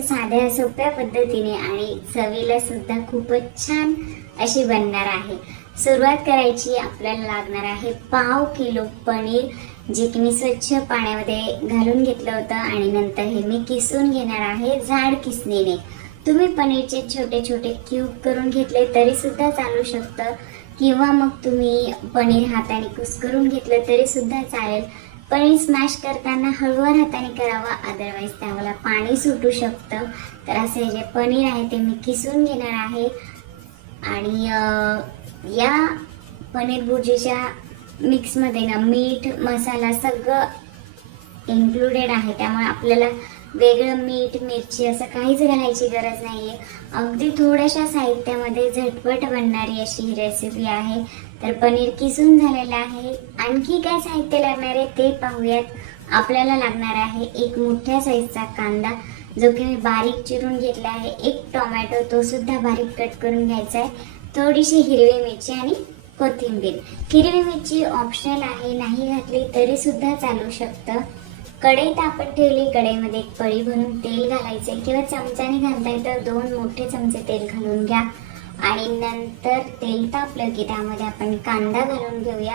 साध्या सोप्या पद्धतीने आणि चवीला सुद्धा खूपच छान अशी बनणार आहे. सुरुवात करायची आपल्याला लागणार आहे पाव किलो पनीर जे की मी स्वच्छ पाण्यामध्ये घालून घेतलं होतं आणि नंतर हे मी किसून घेणार आहे झाड किसणीने. तुम्ही पनीरचे छोटे छोटे क्यूब करून घेतले तरी सुद्धा चालू शकतं. किंवा मग तुम्ही पनीर हाताने कुस करून घेतलं तरी सुद्धा चालेल. पनीर स्मॅश करताना हळूवार हाताने करावा. अदरवाईज त्याला पाणी सुटू शकतं. तर असे जे पनीर आहे ते मी किसून घेणार आहे. आणि या पनीर भुर्जीच्या मिक्समध्ये ना मीठ मसाला सगळं इन्क्लुडेड आहे. त्यामुळे आपल्याला वेगळं मीठ मिरची असं काहीच घालायची गरज नाही आहे अगदी थोड्याशा साहित्यामध्ये झटपट बनणारी अशी ही रेसिपी आहे. तर पनीर किसून झालेलं आहे. आणखी काय साहित्य लागणार आहे ते पाहूयात. आपल्याला लागणार आहे एक मोठ्या साईजचा कांदा जो की मी बारीक चिरून घेतला आहे. एक टोमॅटो तो सुद्धा बारीक कट करून घ्यायचा आहे. थोडीशी हिरवी मिरची आणि कोथिंबीर. हिरवी मिरची ऑप्शनल आहे नाही घातली तरी सुद्धा चालू शकतं. कढईत आपण ठेवली कढईमध्ये एक पळी भरून तेल घालायचे. किंवा चमच्याने घालता येतं दोन मोठे चमचे तेल घालून घ्या. आणि नंतर तेल तापलं की त्यामध्ये आपण कांदा घालून घेऊया.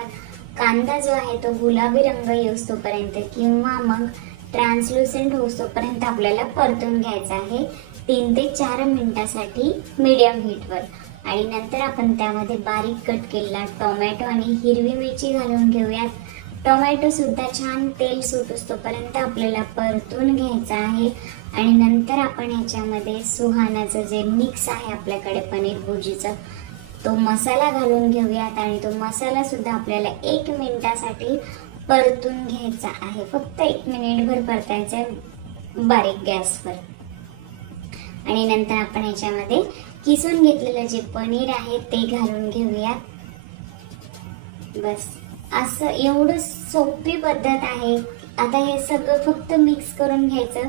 कांदा जो आहे तो गुलाबी रंग येऊस तोपर्यंत किंवा मग ट्रान्सल्युसेंट होऊस तोपर्यंत आपल्याला परतून घ्यायचा आहे. तीन ते चार मिनिटासाठी मीडियम हीटवर. आणि नंतर आपण त्यामध्ये बारीक कट केलेला टोमॅटो आणि हिरवी मिरची घालून घेऊयात. टोमॅटो सुद्धा छान तेल सुटूस असतोपर्यंत आपल्याला परतून घ्यायचं आहे. आणि नंतर आपण ह्याच्यामध्ये सुहानाचं जे मिक्स आहे आपल्याकडे पनीर भुर्जीचं तो मसाला घालून घेऊयात आणि तो मसाला सुद्धा आपल्याला एक मिनिटासाठी परतून घ्यायचा आहे. फक्त एक मिनिटभर परतायचं बारीक गॅसवर. आणि नंतर आपण ह्याच्यामध्ये किसून घेतलेलं जे पनीर आहे ते घालून घेऊयात. बस. असं एवढं सोपी पद्धत आहे. आता हे सगळं फक्त मिक्स करून घ्यायचं.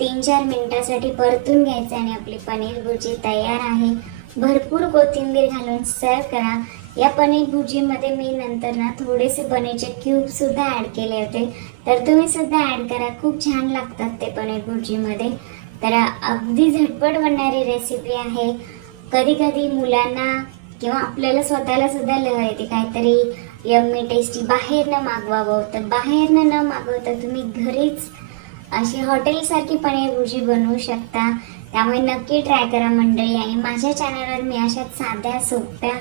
तीन चार मिनिटासाठी परतून घ्यायचं आणि आपली पनीर भुर्जी तयार आहे. भरपूर कोथिंबीर घालून सर्व करा. या पनीर भुर्जीमध्ये मी नंतर ना थोडेसे पनीरचे क्यूबसुद्धा ॲड केले होते. तर तुम्ही सुद्धा ॲड करा. खूप छान लागतात ते पनीर भुर्जीमध्ये. तर अगदी झटपट बनणारी रेसिपी आहे. कधी कधी मुलांना किंवा आपल्याला स्वतःला सुद्धा लहर येते काहीतरी यम्मी टेस्टी बाहेरनं मागवावं. तर बाहेरनं न मागवता तुम्ही घरीच अशी हॉटेलसारखी पनीर भुर्जी बनवू शकता. त्यामुळे नक्की ट्राय करा मंडळी. आणि माझ्या चॅनलवर मी अशा साध्या सोप्या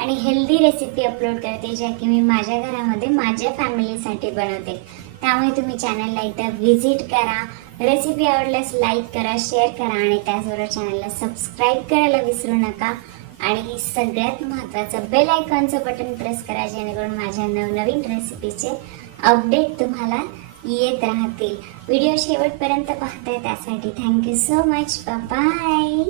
आणि हेल्दी रेसिपी अपलोड करते ज्या की मी माझ्या घरामध्ये माझ्या फॅमिलीसाठी बनवते. त्यामुळे तुम्ही चॅनलला एकदा व्हिजिट करा. रेसिपी आवडल्यास लाईक करा शेअर करा आणि त्याचबरोबर चॅनलला सबस्क्राईब करायला विसरू नका. आणि सगळ्यात महत्वाचं बेल आयकॉनचं बटन प्रेस करा जेणेकरून माझ्या नवनवीन रेसिपीचे अपडेट तुम्हाला येत राहतील. व्हिडिओ शेवटपर्यंत पाहताय त्यासाठी थँक्यू सो मच बाय